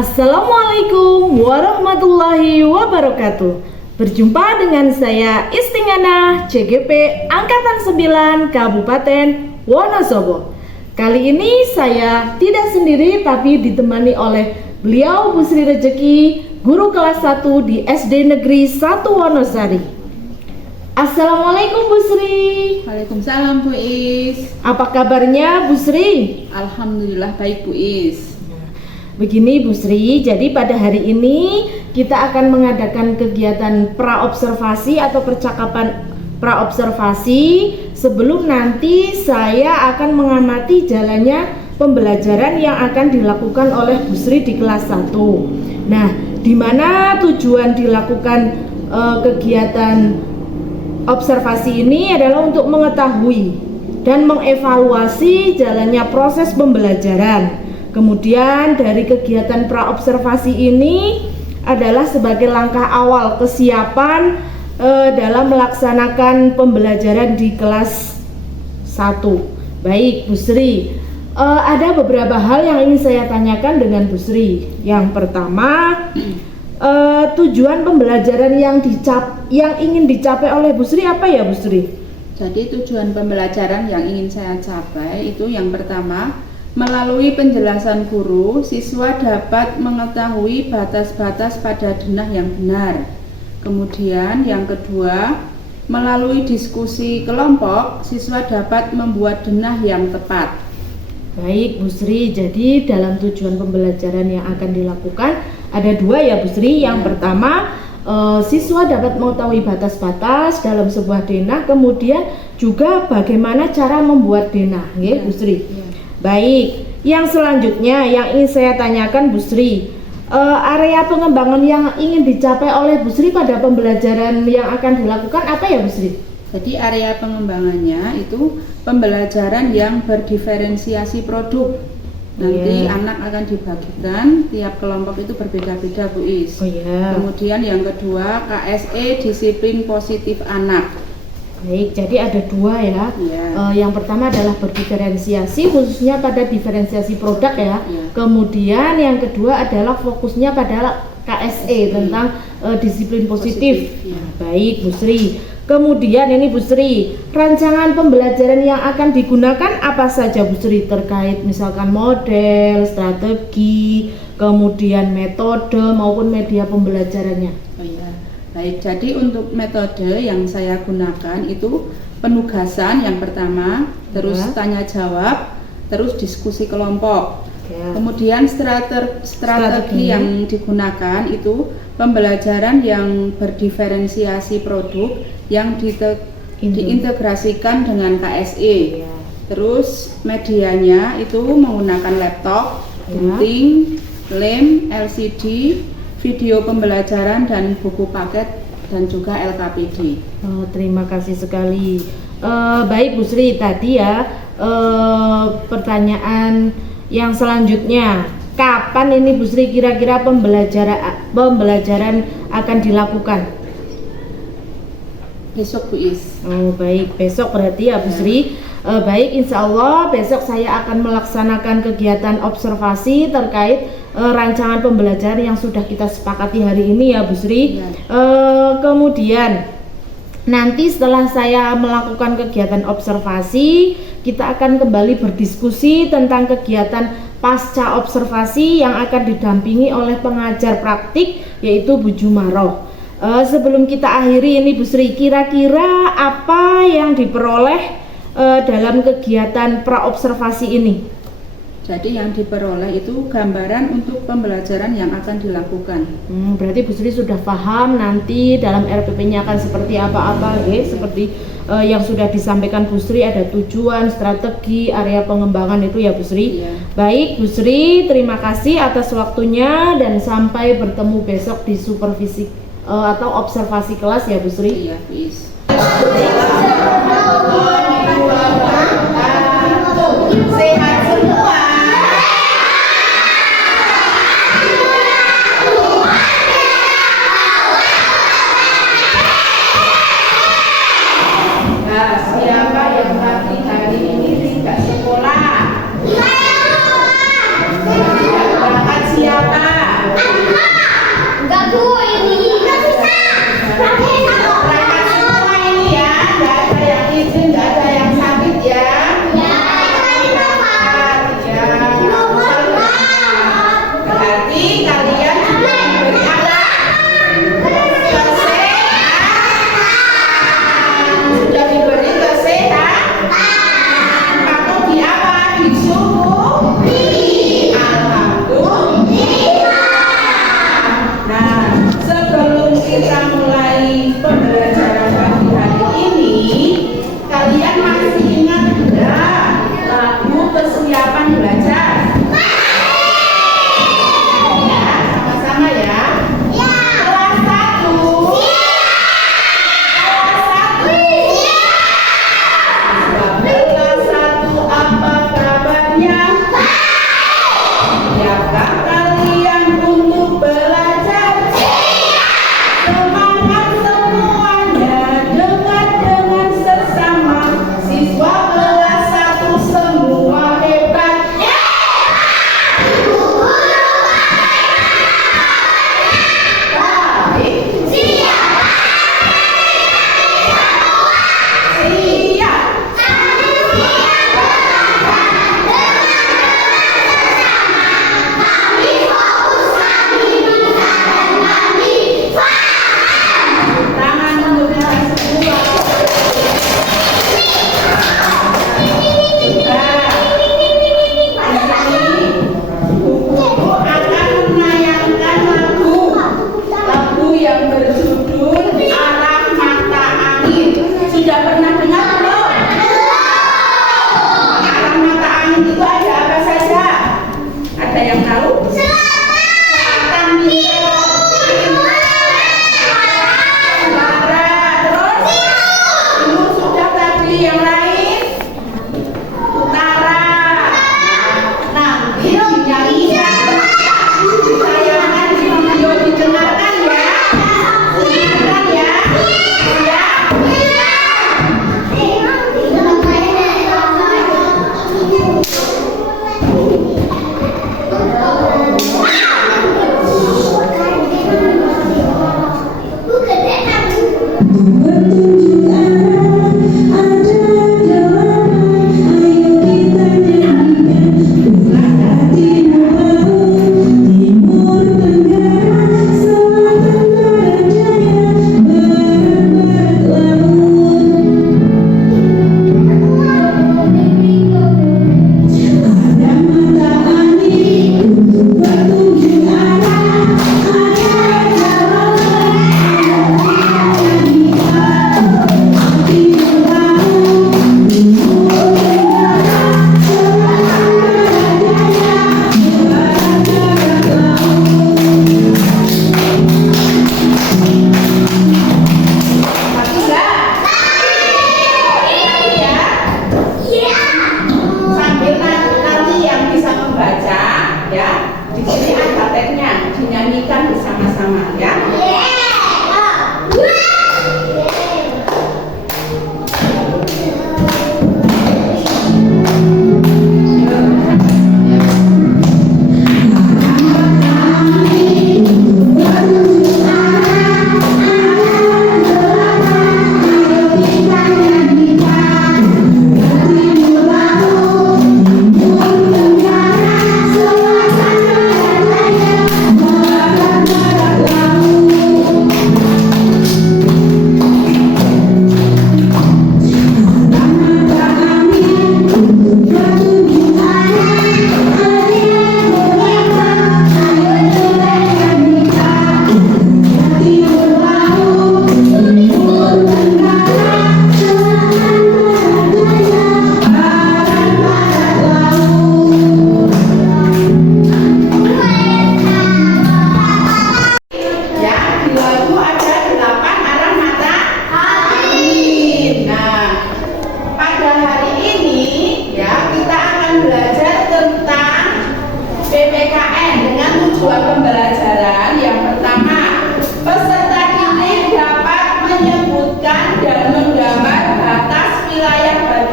Assalamualaikum warahmatullahi wabarakatuh. Berjumpa dengan saya Istingana CGP Angkatan 9 Kabupaten Wonosobo. Kali ini saya tidak sendiri tapi ditemani oleh beliau Bu Sri Rejeki, guru kelas 1 di SD Negeri 1 Wonosari. Assalamualaikum Bu Sri. Waalaikumsalam Bu Is. Apa kabarnya Bu Sri? Alhamdulillah baik Bu Is. Begini Bu Sri, jadi pada hari ini kita akan mengadakan kegiatan praobservasi atau percakapan praobservasi sebelum nanti saya akan mengamati jalannya pembelajaran yang akan dilakukan oleh Bu Sri di kelas 1. Nah, di mana tujuan dilakukan kegiatan observasi ini adalah untuk mengetahui dan mengevaluasi jalannya proses pembelajaran. Kemudian dari kegiatan praobservasi ini adalah sebagai langkah awal kesiapan dalam melaksanakan pembelajaran di kelas 1. Baik Bu Sri, ada beberapa hal yang ingin saya tanyakan dengan Bu Sri. Yang pertama, tujuan pembelajaran yang ingin dicapai oleh Bu Sri apa ya Bu Sri? Jadi tujuan pembelajaran yang ingin saya capai itu yang pertama, melalui penjelasan guru, siswa dapat mengetahui batas-batas pada denah yang benar. Kemudian yang kedua, melalui diskusi kelompok, siswa dapat membuat denah yang tepat. Baik Bu Sri, jadi dalam tujuan pembelajaran yang akan dilakukan ada dua ya Bu Sri. Yang pertama, siswa dapat mengetahui batas-batas dalam sebuah denah, kemudian juga bagaimana cara membuat denah, ya Bu Sri. Baik, yang selanjutnya yang ingin saya tanyakan Bu Sri, area pengembangan yang ingin dicapai oleh Bu Sri pada pembelajaran yang akan dilakukan apa ya Bu Sri? Jadi area pengembangannya itu pembelajaran yang berdiferensiasi produk. Nanti anak akan dibagikan, tiap kelompok itu berbeda-beda Bu Is. Kemudian yang kedua, KSE disiplin positif anak. Baik, jadi ada dua ya. Yang pertama adalah berdiferensiasi, khususnya pada diferensiasi produk ya. Kemudian yang kedua adalah fokusnya pada KSE tentang disiplin positif. Baik Bu Sri. Kemudian ini Bu Sri, rancangan pembelajaran yang akan digunakan apa saja Bu Sri, terkait misalkan model, strategi, kemudian metode maupun media pembelajarannya. Baik, jadi untuk metode yang saya gunakan itu penugasan yang pertama, terus tanya jawab, terus diskusi kelompok. Kemudian strategi yang digunakan itu pembelajaran yang berdiferensiasi produk yang diintegrasikan dengan KSE. Terus medianya itu menggunakan laptop, gunting, lem, LCD, video pembelajaran dan buku paket dan juga LKPD. Terima kasih sekali. Baik Bu Sri, tadi ya pertanyaan yang selanjutnya, kapan ini Bu Sri kira-kira pembelajaran akan dilakukan? Besok Bu Is. Baik, besok berarti ya Bu Sri. Baik, insya Allah besok saya akan melaksanakan kegiatan observasi terkait rancangan pembelajaran yang sudah kita sepakati hari ini ya Bu Sri. Kemudian nanti setelah saya melakukan kegiatan observasi, kita akan kembali berdiskusi tentang kegiatan pasca observasi yang akan didampingi oleh pengajar praktik yaitu Bu Jumaroh. Sebelum kita akhiri ini Bu Sri, kira-kira apa yang diperoleh dalam kegiatan praobservasi ini? Jadi yang diperoleh itu gambaran untuk pembelajaran yang akan dilakukan. Berarti Bu Sri sudah paham nanti dalam RPP-nya akan seperti apa-apa, ya? Seperti yang sudah disampaikan Bu Sri, ada tujuan, strategi, area pengembangan itu ya Bu Sri. Baik Bu Sri, terima kasih atas waktunya dan sampai bertemu besok di supervisi atau observasi kelas ya Bu Sri. Iya, please. Sehat semua. Nah, siapa yang nanti hari ini tidak sekolah? Tidak berangkat siapa?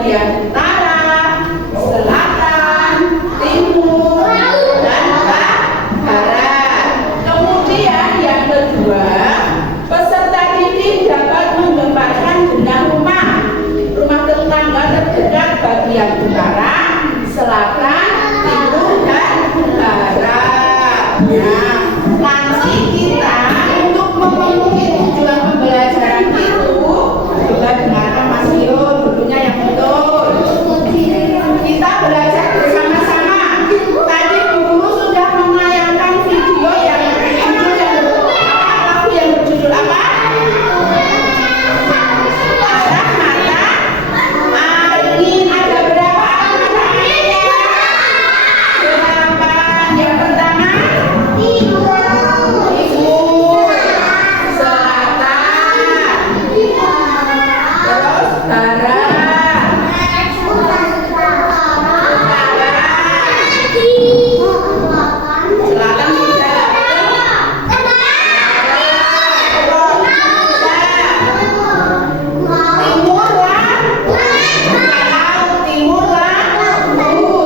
bagian utara, selatan, timur, dan barat. Kemudian yang kedua, peserta didik dapat menggambarkan benda rumah tetangga terdekat bagian utara, selatan, timur, dan barat. Nah, nanti kita untuk memenuhi tujuan pembelajaran itu, coba dengarkan Mas Tio dulunya yang betul. Kita belajar bersama-sama. Tadi Bu Guru sudah menayangkan video yang lagu yang berjudul apa? Arah mata angin. Ada berapa arah anginnya? Delapan. Yang pertama timur, selatan, terus barat, selatan tidak, timur lah, laut timur lah, terus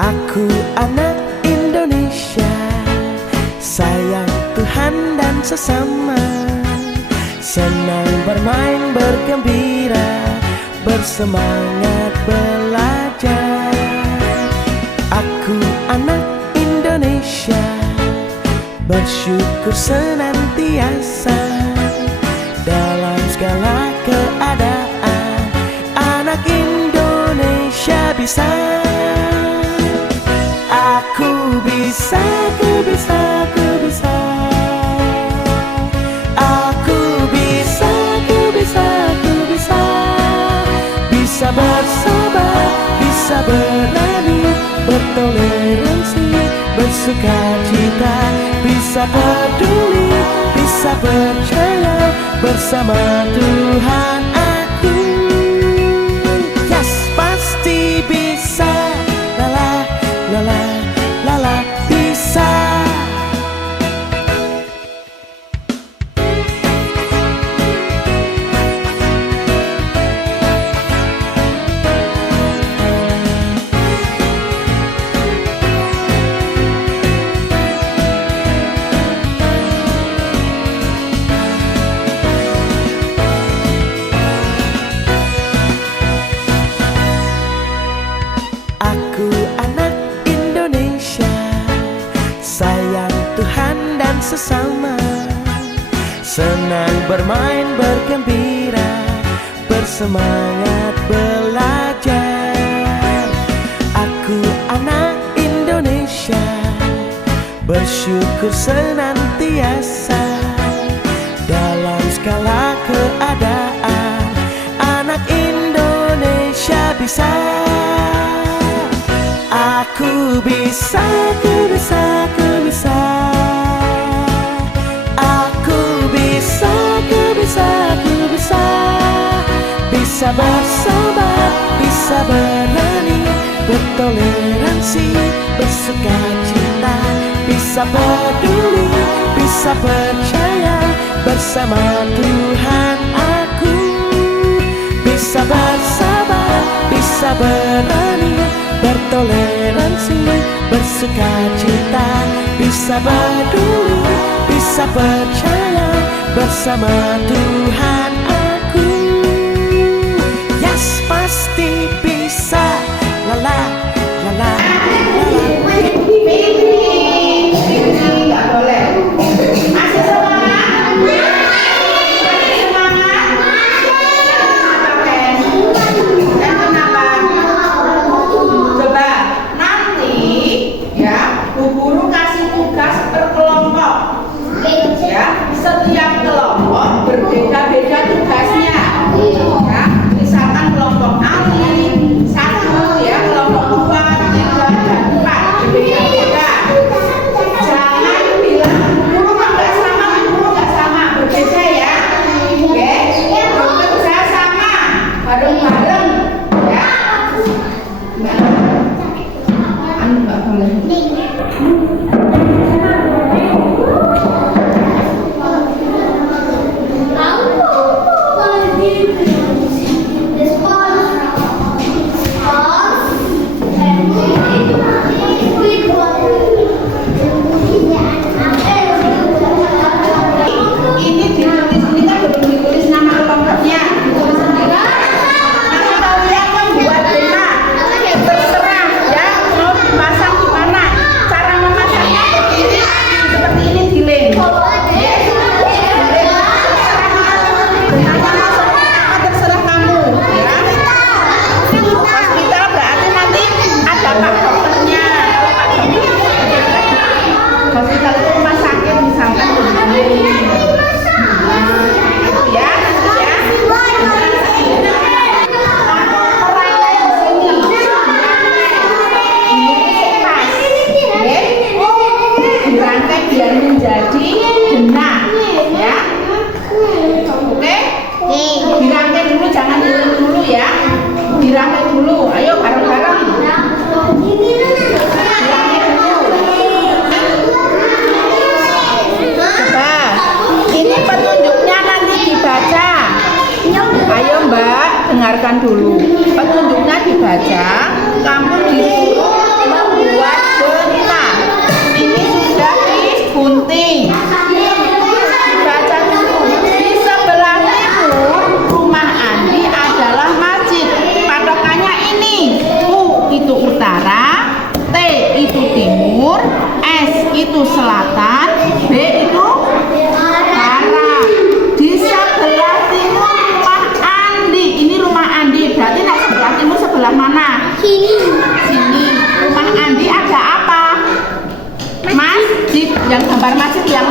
Aku anak Indonesia, sayang Tuhan dan sesama, senang bermain bergembira, bersemangat belajar. Aku anak Indonesia, bersyukur senantiasa dalam segala keadaan. Anak Indonesia bisa. Aku bisa, ku bisa, ku bisa. Aku bisa, ku bisa, ku bisa. Bisa bersabar, bisa berani, bertoleransi, bersukacita, bisa peduli, bisa percaya bersama Tuhan aku. Yes, pasti bisa. Lala, lala, lala, bisa. Aku anak Indonesia, sayang Tuhan dan sesama, senang bermain bergembira, bersemangat belajar. Aku anak Indonesia, bersyukur senantiasa dalam segala keadaan. Anak Indonesia bisa. Aku bisa, ku bisa, ku bisa. Aku bisa, ku bisa, ku bisa. Bisa bersabar, bisa berani, bertoleransi, bersukacita, bisa peduli, bisa percaya bersama Tuhan aku. Bisa bersabar, bisa berani, bertoleransi, bersukacita, bisa peduli, bisa percaya bersama Tuhan aku. Yes, pasti bisa. Lala, lala, lala. nggak boleh. Masih semangat? Masih semangat? Oke. Dan kenapa? Coba nanti ya Bu Guru kasih tugas per kelompok. Ya, setiap kelompok berbeda-beda dulu. Ayo bareng-bareng. Coba, ini petunjuknya nanti dibaca. Ayo Mbak, dengarkan dulu. Petunjuknya dibaca. Kamu disuruh membuat genta. Ini sudah digunting. Dibaca dulu. Di sebelah timur rumah Andi adalah masjid. Patokannya ini. U itu utara, T itu timur, S itu selatan, B itu barat. Di sebelah timur rumah Andi. Ini rumah Andi. Berarti nek sebelah timur sebelah mana? Sini. Rumah Andi ada apa? Masjid. Yang gambar masjid yang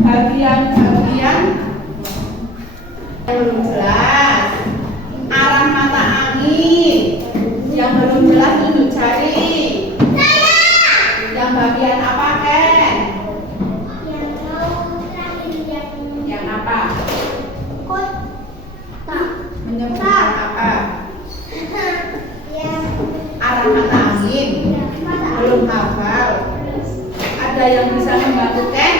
bagian-bagian yang belum jelas, arah mata angin yang belum jelas tunjuk jari. Yang bagian apa, Ken? Yang apa? Menyebutkan apa? Arah mata angin. Belum hafal. Ada yang bisa membantu, Ken?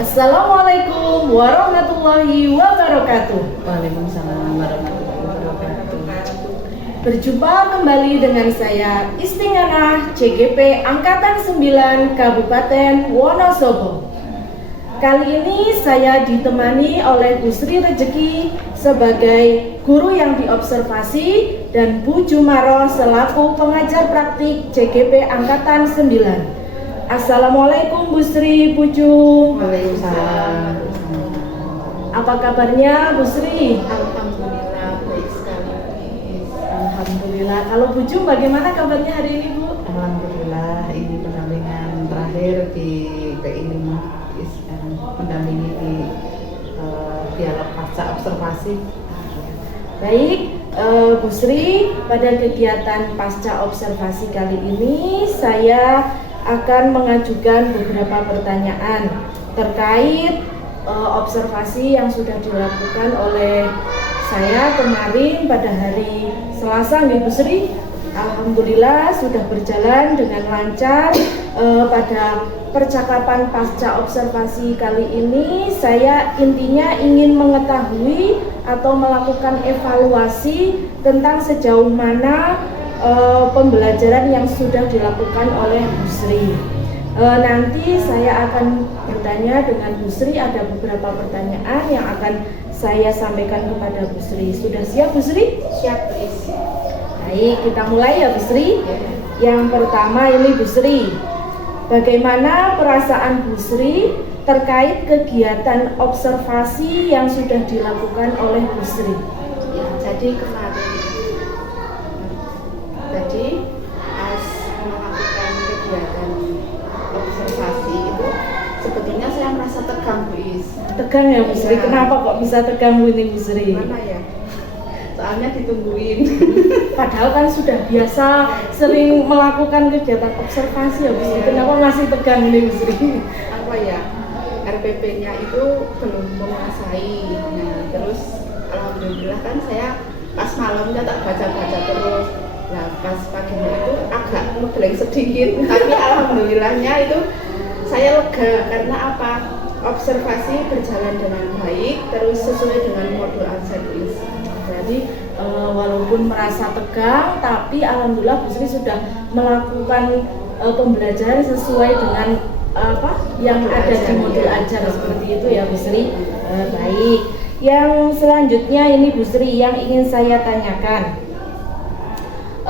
Assalamualaikum warahmatullahi wabarakatuh. Waalaikumsalam warahmatullahi wabarakatuh. Berjumpa kembali dengan saya Istinganah CGP Angkatan 9 Kabupaten Wonosobo. Kali ini saya ditemani oleh Bu Sri Rejeki sebagai guru yang diobservasi dan Bu Jumaro selaku pengajar praktik CGP Angkatan 9. Assalamualaikum Bu Sri, Bu Ju. Waalaikumsalam. Apa kabarnya Bu Sri? Alhamdulillah baik sekali. Alhamdulillah. Kalau Bu Ju bagaimana kabarnya hari ini Bu? Alhamdulillah ini pendampingan terakhir di PI mendampingi di dialog pasca observasi. Baik, Bu Sri, pada kegiatan pasca observasi kali ini saya akan mengajukan beberapa pertanyaan terkait observasi yang sudah dilakukan oleh saya kemarin pada hari Selasa, Bu Sri. Alhamdulillah sudah berjalan dengan lancar. Pada percakapan pasca observasi kali ini, saya intinya ingin mengetahui atau melakukan evaluasi tentang sejauh mana pembelajaran yang sudah dilakukan oleh Bu Sri. Nanti saya akan bertanya dengan Bu Sri, ada beberapa pertanyaan yang akan saya sampaikan kepada Bu Sri. Sudah siap Bu Sri? Siap, Is. Baik, kita mulai ya Bu Sri. Yang pertama ini Bu Sri, bagaimana perasaan Bu Sri terkait kegiatan observasi yang sudah dilakukan oleh Bu Sri? Ya, jadi kemarin pas melakukan kegiatan observasi itu sebetulnya saya merasa tegang, Bu Is. Tegang ya Bu Sri? Ya. Kenapa kok bisa tegang ini Bu Sri? Mana ya? Soalnya ditungguin. Padahal kan sudah biasa sering melakukan kegiatan observasi ya Bu Sri. Kenapa masih tegang ini Bu Sri? Apa ya? RPP-nya itu belum menguasai. Nah, terus alhamdulillah kan saya pas malamnya tak baca-baca terus. Nah, pas paginya itu agak ngeblank sedikit, tapi alhamdulillahnya itu saya lega karena apa? Observasi berjalan dengan baik, terus sesuai dengan modul ANSET. Jadi walaupun merasa tegang, tapi alhamdulillah Bu Sri sudah melakukan pembelajaran sesuai dengan apa yang Modul ada di ajar, modul ya. ajar seperti itu ya Bu Sri. Baik. Yang selanjutnya ini Bu Sri yang ingin saya tanyakan.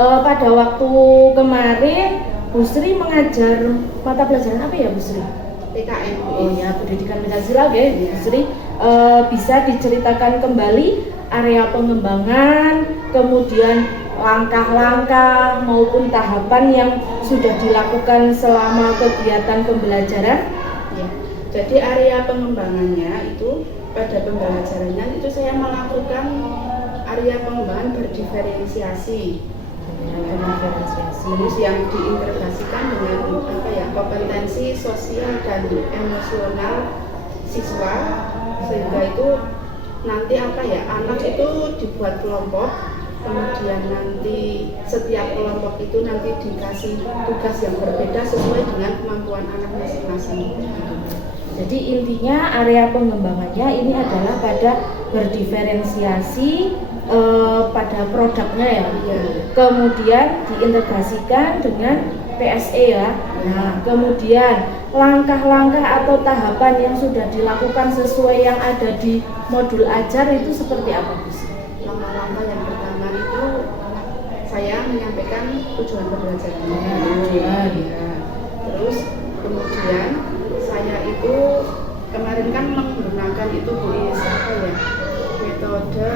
Pada waktu kemarin Bu Sri mengajar mata pelajaran apa ya Bu Sri? PKN. Oh ya, pendidikan Pancasila ya, Bu Sri. Bisa diceritakan kembali area pengembangan, kemudian langkah-langkah maupun tahapan yang sudah dilakukan selama kegiatan pembelajaran? Ya. Jadi area pengembangannya itu pada pembelajarannya itu saya melakukan area pengembangan berdiferensiasi. Terus yang diintegrasikan dengan apa ya, kompetensi sosial dan emosional siswa, sehingga itu nanti apa ya, anak itu dibuat kelompok, kemudian nanti setiap kelompok itu nanti dikasih tugas yang berbeda sesuai dengan kemampuan anak masing-masing. Jadi intinya area pengembangannya ini adalah pada berdiferensiasi pada produknya ya. Iya. Kemudian diintegrasikan dengan PSE ya. Nah, kemudian langkah-langkah atau tahapan yang sudah dilakukan sesuai yang ada di modul ajar itu seperti apa, Bu? Langkah-langkah yang pertama itu saya menyampaikan tujuan pembelajarannya. Tujuan. Ya. Terus kemudian saya itu kemarin kan menggunakan itu Bu Is, apa ya, metode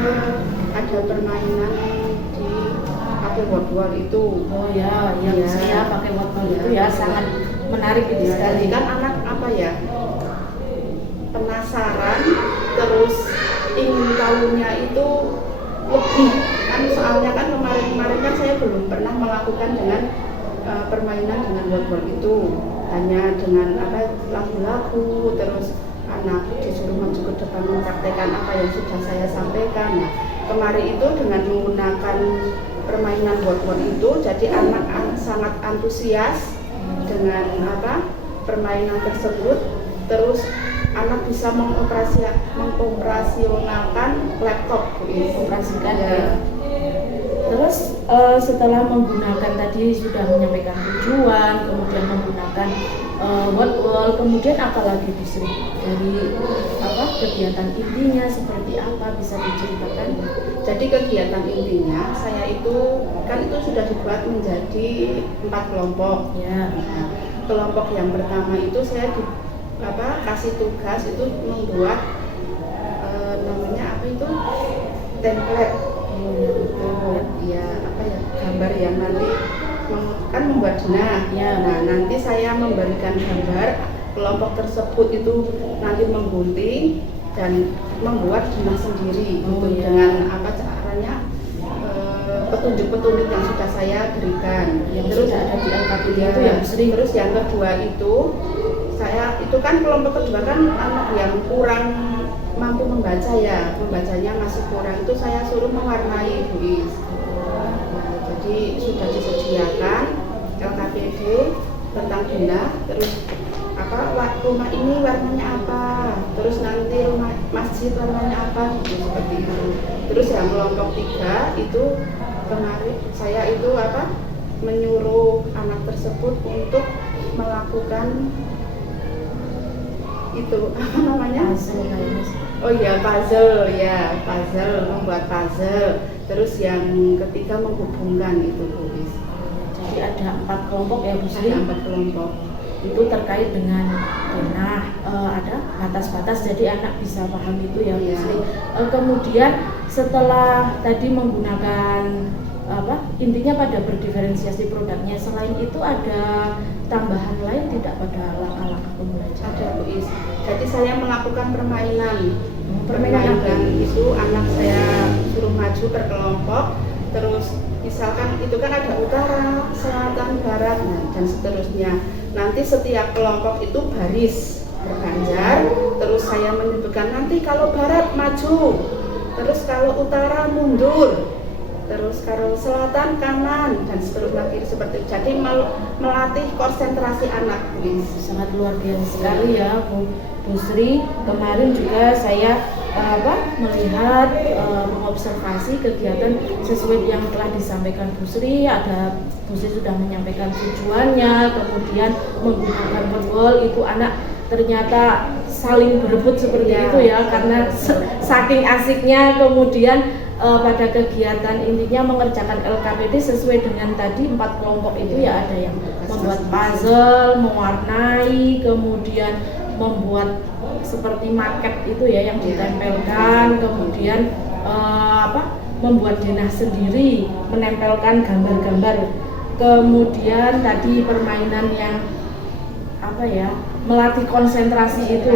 ada permainan di pakai word itu. Oh ya, yang Ya. saya pakai workbook Ya. itu ya sangat menarik itu Ya, sekali. jadi kan anak apa ya, penasaran, terus ingin tahunya itu lebih kan, soalnya kan kemarin kan saya belum pernah melakukan dengan permainan dengan word itu, hanya dengan apa, lagu-lagu, terus anak disuruh maju ke depan mempraktekkan apa yang sudah saya sampaikan. Nah, kemarin itu dengan menggunakan permainan word itu, jadi anak sangat antusias dengan apa, permainan tersebut. Terus anak bisa mengoperasionalkan laptop, Operasikan ya. ya. Terus setelah menggunakan tadi sudah menyampaikan tujuan, kemudian menggunakan word wall, kemudian apa lagi Bu Sri? Dari apa kegiatan intinya seperti apa, bisa diceritakan? Jadi kegiatan intinya saya itu kan itu sudah dibuat menjadi 4 kelompok. Ya. Nah, kelompok yang pertama itu saya kasih tugas itu membuat namanya apa itu, template. Ya apa ya, gambar yang nanti kan membuat jenah. Ya. Nah, nanti saya memberikan gambar, kelompok tersebut itu nanti menggunting dan membuat jenah sendiri. Oh, gitu. ya. Dengan apa caranya, petunjuk-petunjuk yang sudah saya berikan. Yang Terus sudah ada di LKPD ya, itu ya Bu Sri? terus yang kedua itu saya itu kan kelompok kedua kan anak yang kurang mampu membaca ya, membacanya masih kurang, itu saya suruh mewarnai Bu Is. Nah, jadi sudah exit warnanya apa gitu, seperti itu. Terus yang kelompok 3 itu kemarin saya itu menyuruh anak tersebut untuk melakukan itu oh iya puzzle, membuat puzzle. Terus yang ketiga menghubungkan itu Bu Lis. Jadi ada 4 kelompok ya Bu Sri. Ada 4 kelompok. Itu terkait dengan ada batas-batas, jadi anak bisa paham itu ya Bu Sri. Kemudian setelah tadi menggunakan intinya pada berdiferensiasi produknya, selain itu ada tambahan lain tidak pada langkah-langkah pembelajaran? Ada Bu Is. Jadi saya melakukan permainan. Permainan itu anak saya suruh maju per kelompok, terus misalkan itu kan ada utara, selatan, barat, dan seterusnya. Nanti setiap kelompok itu baris berganjar, terus saya menyebutkan nanti kalau barat maju, terus kalau utara mundur, terus kalau selatan kanan, dan seterusnya seperti itu. Jadi melatih konsentrasi anak. Sangat luar biasa sekali ya Bu Sri. Kemarin juga saya melihat mengobservasi kegiatan sesuai yang telah disampaikan Bu Sri. Ada Bu Sri sudah menyampaikan tujuannya, kemudian menggunakan wall itu anak ternyata saling berebut seperti itu ya, karena saking asiknya. Kemudian pada kegiatan intinya mengerjakan LKPD sesuai dengan tadi 4 kelompok itu ya, ada yang membuat puzzle, mewarnai, kemudian membuat seperti maket itu ya yang ditempelkan, kemudian membuat denah sendiri, menempelkan gambar-gambar, kemudian tadi permainan yang melatih konsentrasi itu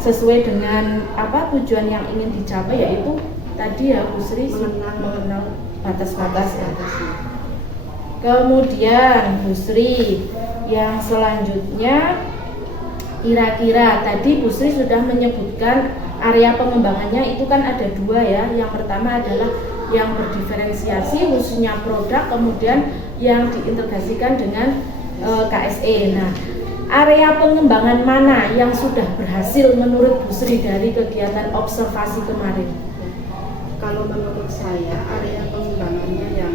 sesuai dengan tujuan yang ingin dicapai, yaitu tadi ya Bu Sri mengenal batas-batas. Kemudian Bu Sri yang selanjutnya, kira-kira tadi Bu Sri sudah menyebutkan area pengembangannya itu kan ada 2 ya. Yang pertama adalah yang berdiferensiasi khususnya produk, kemudian yang diintegrasikan dengan KSE. Nah, area pengembangan mana yang sudah berhasil menurut Bu Sri dari kegiatan observasi kemarin? Kalau menurut saya area pengembangannya yang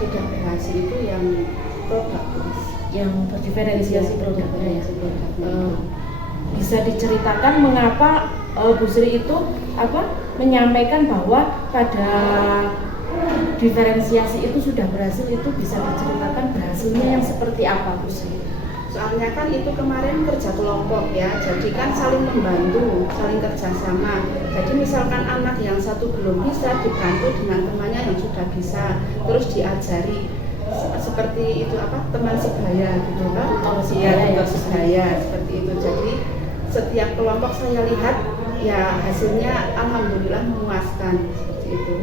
sudah berhasil itu yang produk, yang berdiferensiasi produknya ya. Bisa diceritakan mengapa Bu Sri itu menyampaikan bahwa pada diferensiasi itu sudah berhasil, itu bisa diceritakan berhasilnya yang seperti apa Bu Sri? Soalnya kan itu kemarin kerja kelompok ya, jadi kan saling membantu, saling kerjasama. Jadi misalkan anak yang satu belum bisa dibantu dengan temannya yang sudah bisa, terus diajari seperti itu teman sebaya gitu kan? Tutor sebaya seperti itu. Jadi setiap kelompok saya lihat ya hasilnya alhamdulillah memuaskan seperti itu.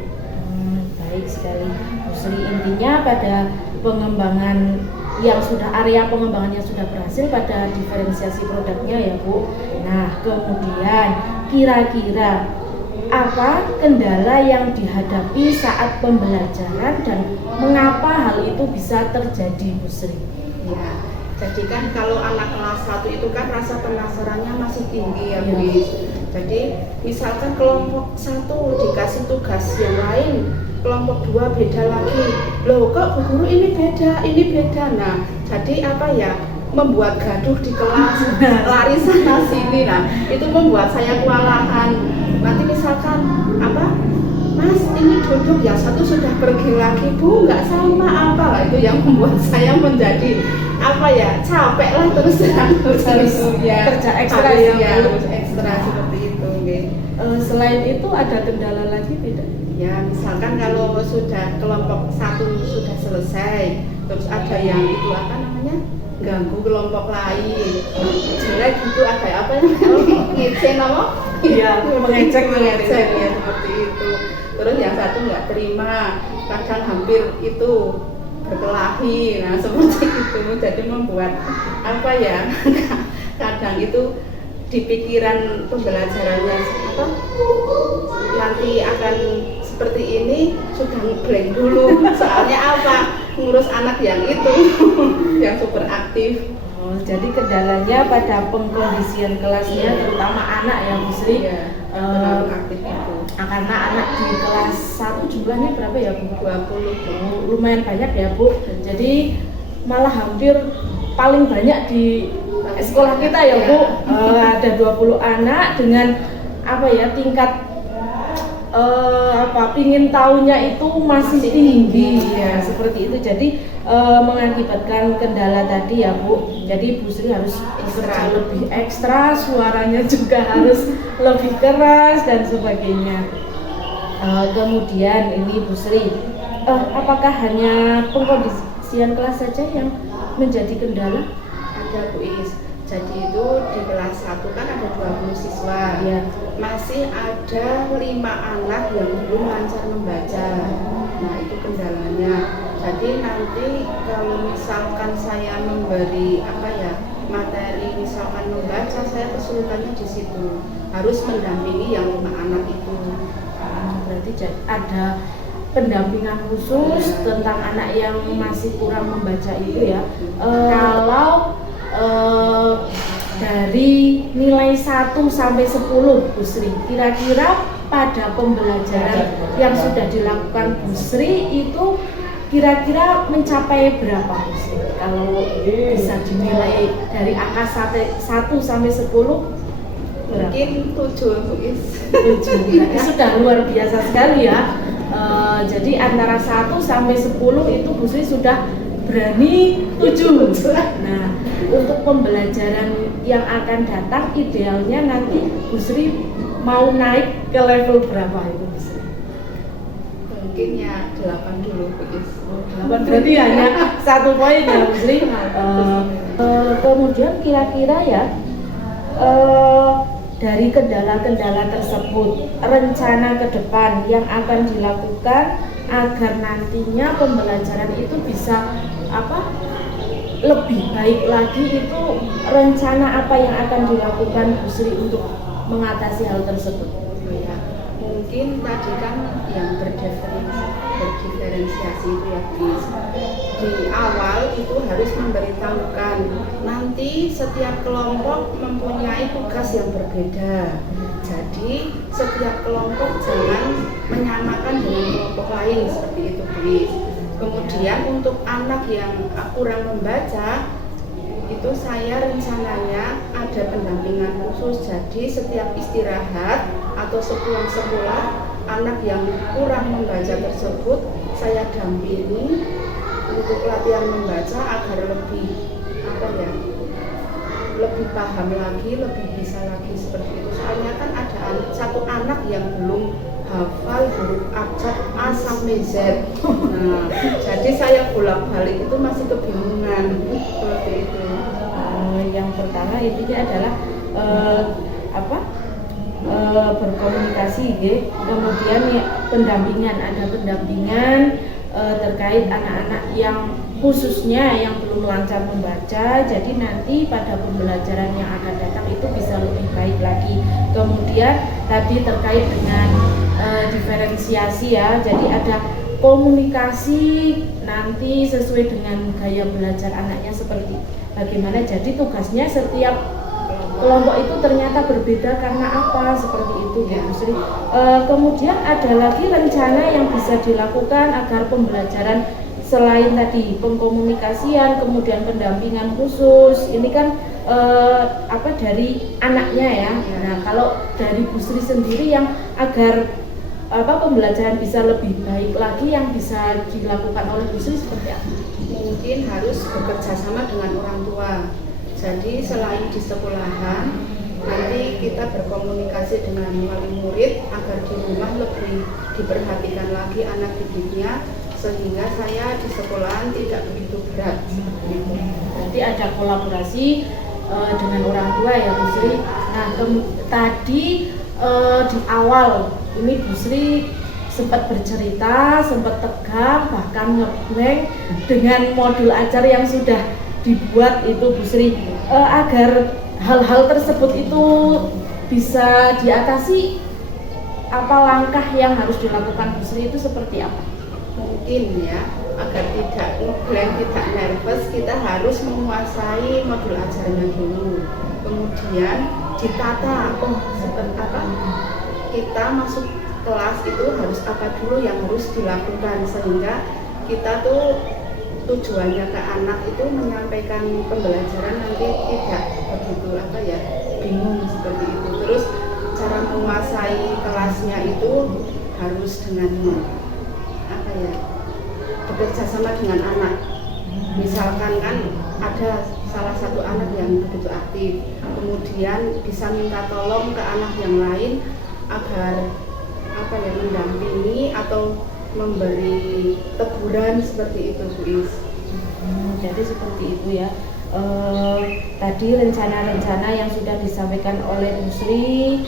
Baik sekali Bu Sri, intinya pada pengembangan yang sudah area pengembangannya sudah berhasil pada diferensiasi produknya ya Bu. Nah, kemudian kira-kira apa kendala yang dihadapi saat pembelajaran dan mengapa hal itu bisa terjadi Bu Sri? Ya, jadi kan kalau anak kelas 1 itu kan rasa penasarannya masih tinggi ya Bu. Jadi misalkan kelompok 1 dikasih tugas yang lain, kelompok 2 beda lagi. Loh kok Bu Guru ini beda. Nah, jadi membuat gaduh di kelas, lari sana sini. Nah, itu membuat saya kewalahan. Nanti misalkan Mas ini duduk, yang satu sudah pergi lagi, Bu nggak sama itu yang membuat saya menjadi capek lah terus harus kerja ekstra harus ekstra seperti itu. Selain itu ada kendala lagi tidak? Ya misalkan kalau sudah kelompok 1 sudah selesai, terus ada yang itu ganggu kelompok lain, jelek itu ngecek mengecek ya seperti itu. Terus yang satu nggak terima, kadang hampir itu berkelahi, nah seperti itu. Jadi membuat kadang itu di pikiran pembelajarannya nanti akan seperti ini sudah ngeblank dulu. Soalnya ngurus anak yang itu yang super aktif. Jadi kendalanya pada pengkondisian kelasnya, terutama anak ya Bu Sri. Terlalu aktif itu. Karena anak di kelas 1 jumlahnya berapa ya Bu? 20. Lumayan banyak ya Bu. Jadi malah hampir paling banyak di sekolah kita ya Bu. Ada 20 anak dengan tingkat pingin tahunya itu masih tinggi ya, seperti itu. Jadi mengakibatkan kendala tadi ya Bu. Jadi Bu Sri harus bekerja lebih ekstra, suaranya juga harus lebih keras dan sebagainya. Kemudian ini Bu Sri, apakah hanya pengkondisian kelas saja yang menjadi kendala? Ada Bu Is. Jadi itu di kelas 1 kan ada 20 siswa. Ya. Masih ada 5 anak yang belum lancar membaca. Nah, itu kendalanya. Jadi nanti kalau misalkan saya memberi materi misalkan membaca, saya kesulitannya di situ. Harus mendampingi yang 5 anak itu. Berarti ada pendampingan khusus tentang anak yang masih kurang membaca itu ya. Kalau dari nilai 1 sampai 10 Bu Sri, kira-kira pada pembelajaran yang sudah dilakukan Bu Sri itu kira-kira mencapai berapa Bu Sri? Kalau bisa dinilai dari angka 1 sampai 10 Mungkin 7 Bu Is. 7. Berarti sudah luar biasa sekali ya. Jadi antara 1 sampai 10 itu Bu Sri sudah berani 7. Nah, untuk pembelajaran yang akan datang idealnya nanti Bu Sri mau naik ke level berapa itu Bu Sri? Mungkin ya 8 dulu Bu Is. 8 berarti hanya 1 poin ya Bu Sri. Kemudian kira-kira ya dari kendala-kendala tersebut, rencana ke depan yang akan dilakukan agar nantinya pembelajaran itu bisa lebih baik lagi, itu rencana apa yang akan dilakukan Bu Sri untuk mengatasi hal tersebut? Ya, mungkin tadi kan yang berdiferensiasi itu ya bis. Di awal itu harus memberitahukan nanti setiap kelompok mempunyai tugas yang berbeda. Jadi setiap kelompok jangan menyamakan dengan kelompok lain seperti itu bis. Kemudian untuk anak yang kurang membaca itu saya rencananya ada pendampingan khusus. Jadi setiap istirahat atau sepulang sekolah, anak yang kurang membaca tersebut saya dampingi untuk latihan membaca agar lebih paham lagi, lebih bisa lagi seperti itu. Soalnya kan ada satu anak yang belum hafal huruf abjad A sampai Z. Nah, jadi saya bolak-balik itu masih kebingungan seperti itu. Yang pertama intinya adalah berkomunikasi, kemudian ya, ada pendampingan terkait anak-anak yang khususnya yang belum lancar membaca. Jadi nanti pada pembelajaran yang akan datang itu bisa lebih baik lagi. Kemudian tadi terkait dengan diferensiasi ya, jadi ada komunikasi nanti sesuai dengan gaya belajar anaknya seperti bagaimana. Jadi tugasnya setiap kelompok itu ternyata berbeda karena apa, seperti itu ya Bu Sri. Kemudian ada lagi rencana yang bisa dilakukan agar pembelajaran selain tadi pengkomunikasian, kemudian pendampingan khusus, ini kan dari anaknya ya. Nah, kalau dari Bu Sri sendiri yang agar pembelajaran bisa lebih baik lagi yang bisa dilakukan oleh Bu Sri seperti apa? Mungkin harus bekerja sama dengan orang tua. Jadi selain di sekolahan, nanti kita berkomunikasi dengan wali murid agar di rumah lebih diperhatikan lagi anak didiknya, sehingga saya di sekolahan tidak begitu berat. Nanti ada kolaborasi dengan orang tua ya Bu Sri. Nah, tadi di awal ini Bu Sri sempat bercerita, sempat tegang, bahkan ngeblank dengan modul ajar yang sudah dibuat itu Bu Sri. Agar hal-hal tersebut itu bisa diatasi, apa langkah yang harus dilakukan Bu Sri itu seperti apa? mungkin ya, agar tidak ngeblank, tidak nervous, kita harus menguasai modul ajarnya dulu. Kemudian ditata, oh seperti apa, kita masuk kelas itu harus apa dulu yang harus dilakukan, sehingga kita tuh tujuannya ke anak itu menyampaikan pembelajaran nanti tidak begitu apa ya, bingung seperti itu. Terus cara menguasai kelasnya itu harus dengan apa ya, bekerja sama dengan anak. Misalkan kan ada salah satu anak yang begitu aktif, kemudian bisa minta tolong ke anak yang lain agar apa ya, mendampingi atau memberi teguran seperti itu, Bu Is. Jadi seperti itu ya. Tadi rencana-rencana yang sudah disampaikan oleh Bu Sri,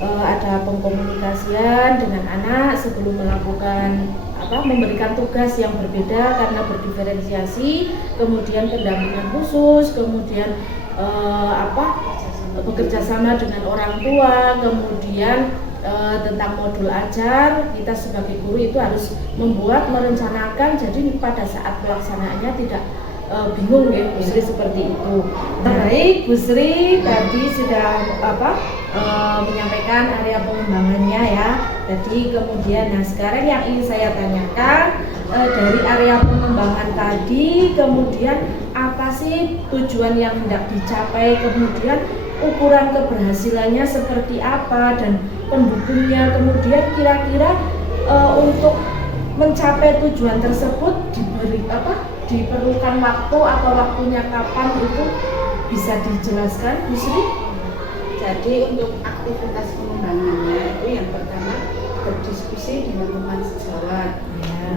ada pengkomunikasian dengan anak sebelum melakukan memberikan tugas yang berbeda karena berdiferensiasi, kemudian pendampingan khusus, kemudian bekerja sama dengan orang tua, kemudian tentang modul ajar, kita sebagai guru itu harus merencanakan, jadi pada saat pelaksanaannya tidak bingung ya Bu Sri, seperti itu. Baik, Bu Sri tadi sudah menyampaikan area pengembangannya ya. Jadi kemudian, nah sekarang yang ingin saya tanyakan, dari area pengembangan tadi, kemudian apa sih tujuan yang hendak dicapai, kemudian ukuran keberhasilannya seperti apa dan pendukungnya, kemudian kira-kira untuk mencapai tujuan tersebut diperlukan waktu atau waktunya kapan, itu bisa dijelaskan Bu Sri? Jadi untuk aktivitas pengembangannya itu yang pertama berdiskusi dengan teman sejawat ya,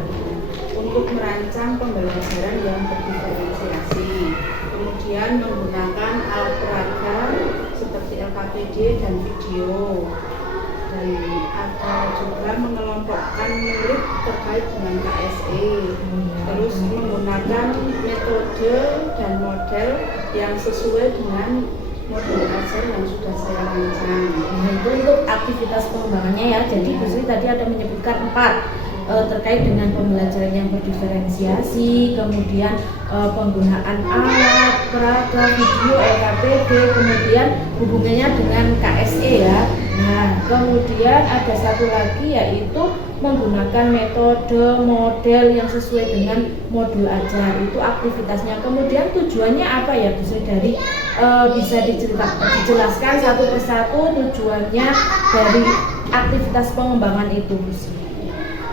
untuk merancang pembelajaran yang berdiferensiasi, kemudian menggunakan alat peragam seperti LKPD dan video, dan ada juga mengelompokkan murid terkait dengan KSE, terus menggunakan metode dan model yang sesuai dengan modul ajar yang sudah saya rancang. Nah, itu untuk aktivitas pengembangannya ya. Jadi Bu Sri tadi ada menyebutkan 4 terkait dengan pembelajaran yang berdiferensiasi, kemudian penggunaan alat, peragam, video, LKPD, kemudian hubungannya dengan KSE ya. Nah, kemudian ada satu lagi yaitu menggunakan metode model yang sesuai dengan modul ajar, itu aktivitasnya. Kemudian tujuannya apa ya Bu Sri, dari bisa dijelaskan satu persatu tujuannya dari aktivitas pengembangan itu Bu Sri.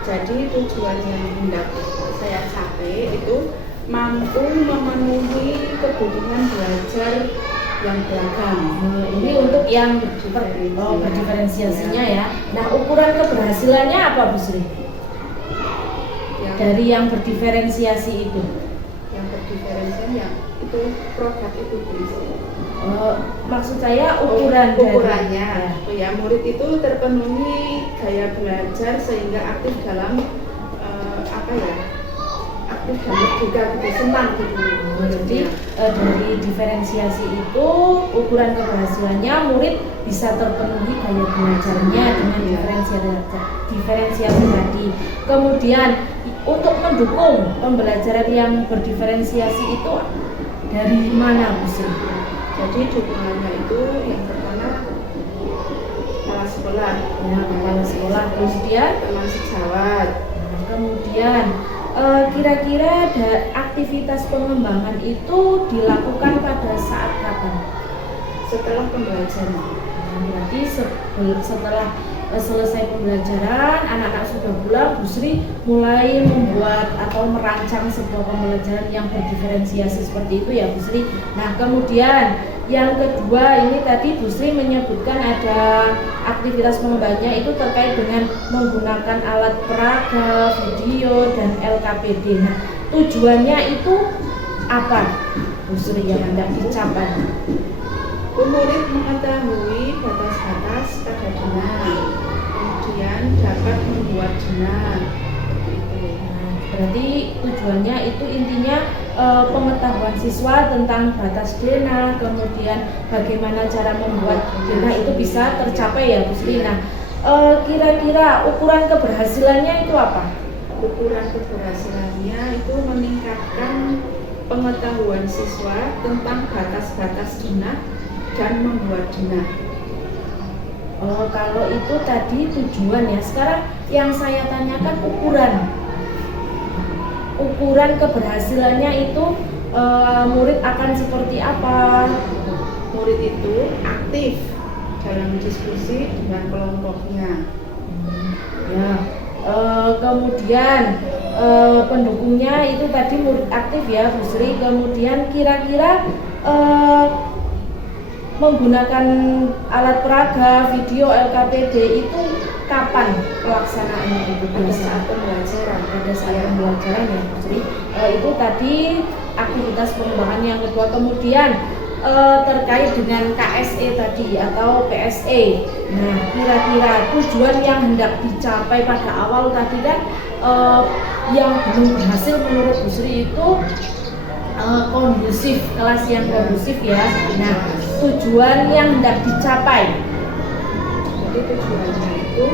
Jadi tujuan yang hendak saya capai itu mampu memenuhi kebutuhan belajar yang beragam. Ini untuk yang berdiferensiasinya ya. Nah, ukuran keberhasilannya apa Bu Sri? Dari yang berdiferensiasi itu? Yang berdiferensiasi ya itu produk itu Bu Is. Maksud saya ukurannya. Ya, murid itu terpenuhi gaya belajar sehingga aktif dalam aktif dan juga senang gitu. Jadi dari diferensiasi itu ukuran keberhasilannya murid bisa terpenuhi gaya belajarnya dengan diferensiasi tadi. Kemudian untuk mendukung pembelajaran yang berdiferensiasi itu dari mana Bu Sri? Jadi dukungannya itu yang pertama kepala sekolah, kemudian teman sejawat, kemudian kira-kira aktivitas pengembangan itu dilakukan pada saat kapan? Setelah pembelajaran. Berarti setelah selesai pembelajaran, anak-anak sudah pulang, Bu Sri mulai membuat atau merancang sebuah pembelajaran yang berdiferensiasi seperti itu ya Bu Sri. Nah, kemudian yang kedua ini tadi Bu Sri menyebutkan ada aktivitas pengembangannya itu terkait dengan menggunakan alat peraga, video, dan LKPD. Nah, tujuannya itu apa Bu Sri yang hendak dicapai? Murid mengetahui batas-batas pada denah, kemudian dapat membuat denah. Berarti tujuannya itu intinya pengetahuan siswa tentang batas denah, kemudian bagaimana cara membuat denah itu bisa tercapai ya Bu Sri. Nah, kira-kira ukuran keberhasilannya itu apa? ukuran keberhasilannya itu meningkatkan pengetahuan siswa tentang batas-batas denah dan membuat denah. Oh, kalau itu tadi tujuan ya. Sekarang yang saya tanyakan ukuran keberhasilannya itu murid akan seperti apa? Murid itu aktif dalam diskusi dengan kelompoknya. Ya, kemudian pendukungnya itu tadi murid aktif ya Bu Sri. Kemudian kira-kira menggunakan alat peraga, video, LKPD itu kapan pelaksanaannya itu Pada saat pembelajaran. pada saat pembelajaran ya Bu Sri. Itu tadi aktivitas pengembangan yang kedua. Kemudian terkait dengan KSE tadi atau PSE. Nah, kira-kira tujuan yang hendak dicapai pada awal tadi kan yang belum berhasil menurut Bu Sri itu kondusif, kelas yang kondusif ya. Nah, tujuan yang hendak dicapai. Jadi tujuannya itu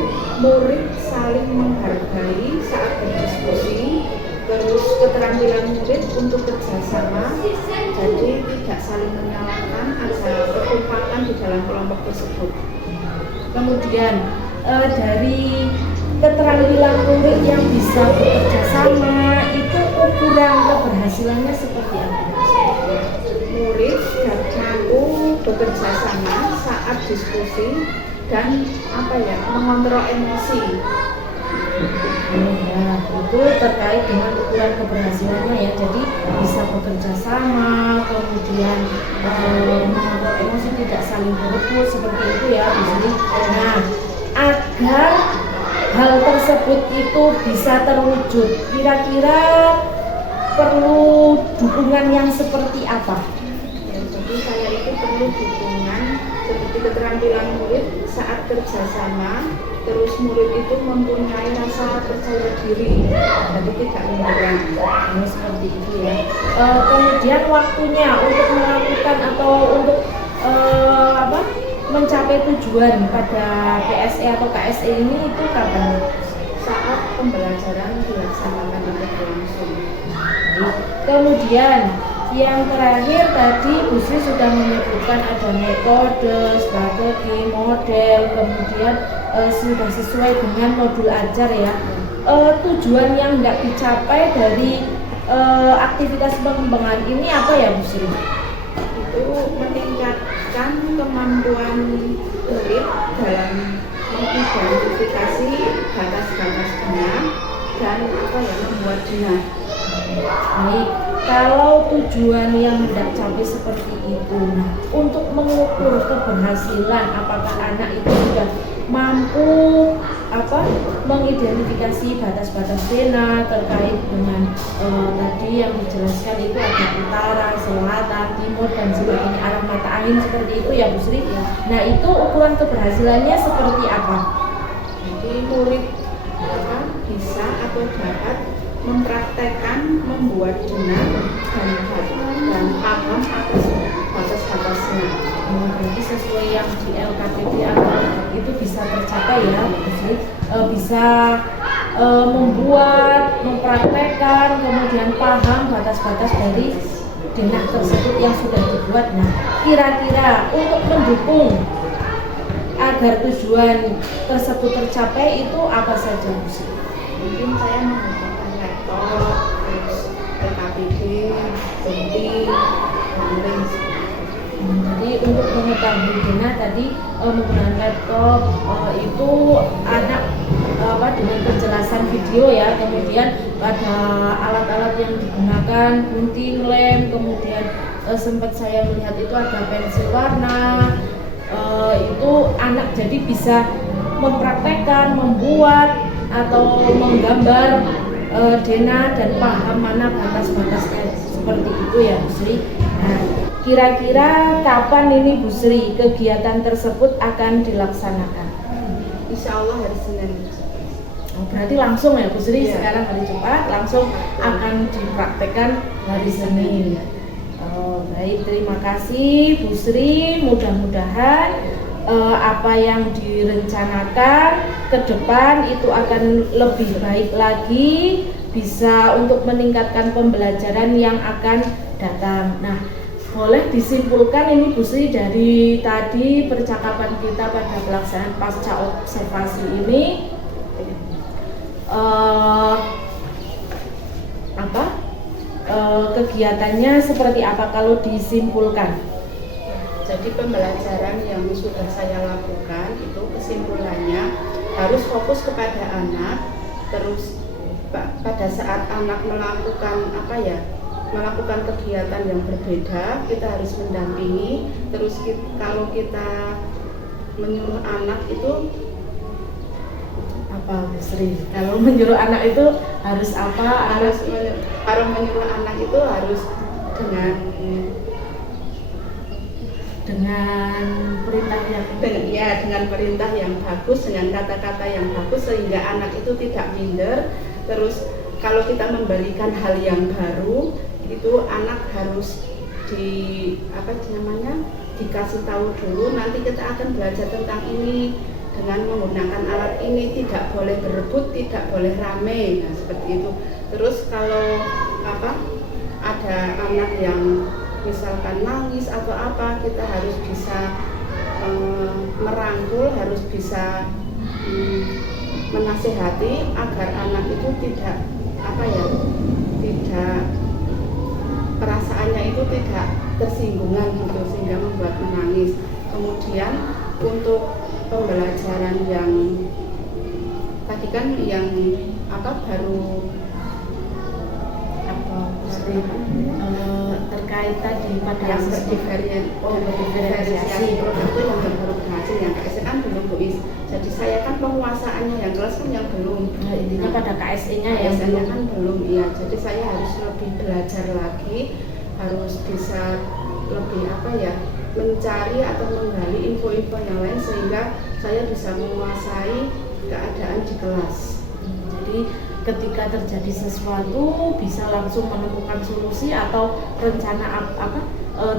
murid saling menghargai saat berdiskusi, terus keterampilan murid untuk kerjasama, jadi tidak saling menyalahkan, ada kekompakan di dalam kelompok tersebut. Kemudian dari keterampilan murid yang bisa bekerja sama itu ukuran keberhasilannya seperti apa? Murid mampu bekerja sama saat diskusi dan mengontrol emosi. Ya, itu terkait dengan ukuran keberhasilannya ya. Jadi bisa bekerja sama, kemudian mengontrol emosi, tidak saling berebut seperti itu ya Bu Sri. Nah, agar hal tersebut itu bisa terwujud, kira-kira perlu dukungan yang seperti apa? Jadi saya itu perlu dukungan seperti keterampilan murid saat kerjasama, terus murid itu mempunyai rasa percaya diri, jadi tidak menyerang. Seperti itu ya. Kemudian waktunya untuk melakukan atau untuk mencapai tujuan pada PSE atau KSE ini itu kapan? Saat pembelajaran dilaksanakan itu berlangsung. Kemudian yang terakhir tadi Bu Sri sudah menyebutkan ada metode, strategi, model, kemudian sudah sesuai dengan modul ajar ya. Tujuan yang hendak dicapai dari aktivitas pengembangan ini apa ya Bu Sri? Itu meningkatkan kemampuan murid dalam mengidentifikasi batas-batas denah dan membuat denah. Baik, kalau tujuan yang hendak capai seperti itu, nah, untuk mengukur keberhasilan apakah anak itu sudah mampu mengidentifikasi batas-batas denah terkait dengan tadi yang dijelaskan itu ada utara, selatan, timur dan sebagainya, arah mata angin seperti itu ya Bu Sri. Nah, itu ukuran keberhasilannya seperti apa? Jadi murid bisa atau dapat mempraktekkan membuat denah dan paham atas batas-batasnya. Berarti sesuai yang di LKPD atau itu bisa tercapai ya, bisa membuat, mempraktekkan, kemudian paham batas-batas dari denah tersebut yang sudah dibuat. Nah, kira-kira untuk mendukung agar tujuan tersebut tercapai itu apa saja Bu Sri? Mungkin saya menggunakan laptop, terus LKPD, gunting, dan lain sebagainya. Jadi untuk mengetahui denah tadi menggunakan laptop itu anak dengan penjelasan video ya, kemudian ada alat-alat yang digunakan, gunting, lem, kemudian sempat saya melihat itu ada pensil warna, itu anak jadi bisa mempraktekkan, membuat atau menggambar denah dan paham mana batas-batasnya seperti itu ya Bu Sri. Nah, kira-kira kapan ini Bu Sri kegiatan tersebut akan dilaksanakan? Insya Allah hari Senin. Berarti langsung ya Bu Sri, Iya. sekarang hari Jumat langsung akan dipraktekkan hari Senin. Baik, terima kasih Bu Sri. Mudah-mudahan apa yang direncanakan ke depan itu akan lebih baik lagi, bisa untuk meningkatkan pembelajaran yang akan datang. Nah, boleh disimpulkan ini Bu Sri dari tadi percakapan kita pada pelaksanaan pasca observasi ini kegiatannya seperti apa kalau disimpulkan? Jadi pembelajaran yang sudah saya lakukan itu kesimpulannya harus fokus kepada anak, terus pada saat anak melakukan melakukan kegiatan yang berbeda, kita harus mendampingi. Terus kalau kita menyuruh anak itu apa Bu Sri? Kalau menyuruh anak itu harus apa? Harus menyuruh anak itu harus dengan perintah dengan perintah yang bagus, dengan kata-kata yang bagus sehingga anak itu tidak minder. Terus kalau kita memberikan hal yang baru itu anak harus dikasih tahu dulu, nanti kita akan belajar tentang ini dengan menggunakan alat ini, tidak boleh berebut, tidak boleh rame. Nah, seperti itu. Terus kalau ada anak yang misalkan nangis atau apa, kita harus bisa merangkul, harus bisa menasihati agar anak itu tidak perasaannya itu tidak tersinggungan gitu sehingga membuat menangis. Kemudian untuk pembelajaran yang tadi kan yang baru terkait tadi pada yang diferensiasi produk itu yang baru berhasil, yang KSE kan belum BUIS. Jadi saya kan penguasaannya yang kelas kan yang belum. Nah, intinya pada KSE-nya yang KSE-nya kan belum, iya. Jadi saya harus lebih belajar lagi, harus bisa lebih mencari atau menggali info-info yang lain sehingga saya bisa menguasai keadaan di kelas. Jadi ketika terjadi sesuatu bisa langsung menemukan solusi atau rencana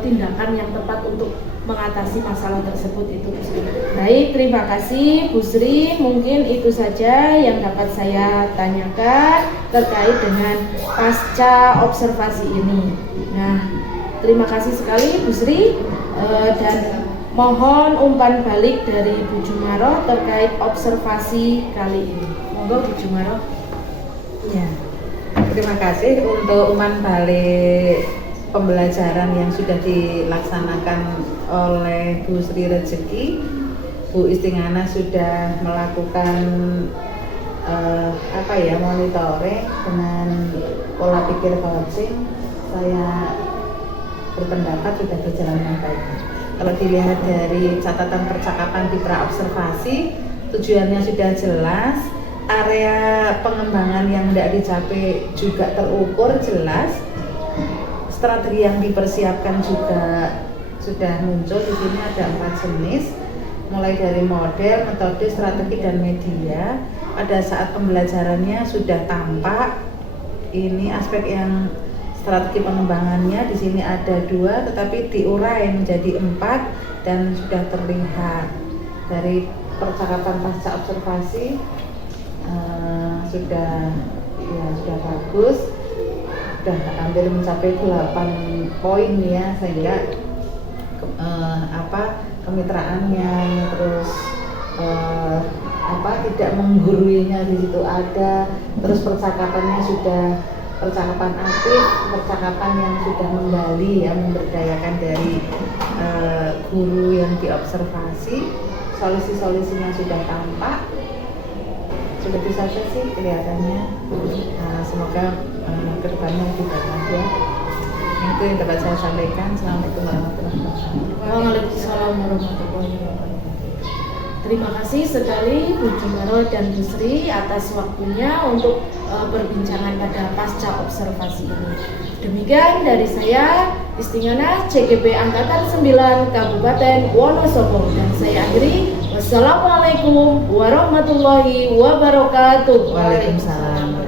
tindakan yang tepat untuk mengatasi masalah tersebut itu. Baik, terima kasih Bu Sri. Mungkin itu saja yang dapat saya tanyakan terkait dengan pasca observasi ini. Nah, terima kasih sekali Bu Sri, dan mohon umpan balik dari Bu Jumaroh terkait observasi kali ini. Monggo Bu Jumaroh. Ya, terima kasih untuk umpan balik pembelajaran yang sudah dilaksanakan oleh Bu Sri Rezeki. Bu Istingana sudah melakukan monitoring dengan pola pikir coaching. Saya berpendapat sudah berjalan dengan baik. Kalau dilihat dari catatan percakapan di pra-observasi, tujuannya sudah jelas, area pengembangan yang tidak dicapai juga terukur jelas, strategi yang dipersiapkan juga sudah muncul. Di sini ada 4 jenis, mulai dari model, metode, strategi, dan media. Pada saat pembelajarannya sudah tampak. Ini aspek yang strategi pengembangannya di sini ada 2, tetapi diurai menjadi 4 dan sudah terlihat dari percakapan pasca observasi. Sudah bagus, sudah hampir mencapai 8 poin ya, sehingga kemitraannya terus tidak mengguruinya di situ ada, terus percakapannya sudah percakapan aktif, percakapan yang sudah menggali ya, memberdayakan dari guru yang diobservasi, solusi-solusinya sudah tampak. Seperti saja sih kelihatannya. Semoga kedepannya lebih baik ya. Itu yang dapat saya sampaikan. Assalamualaikum warahmatullahi wabarakatuh. Waalaikumsalam warahmatullahi wabarakatuh. Terima kasih sekali Bu Jumaroh dan Bu Sri atas waktunya untuk perbincangan pada pasca observasi ini. Demikian dari saya, Istingana CGP Angkatan 9 Kabupaten Wonosobo, dan saya akhiri. Wassalamualaikum warahmatullahi wabarakatuh. Waalaikumsalam.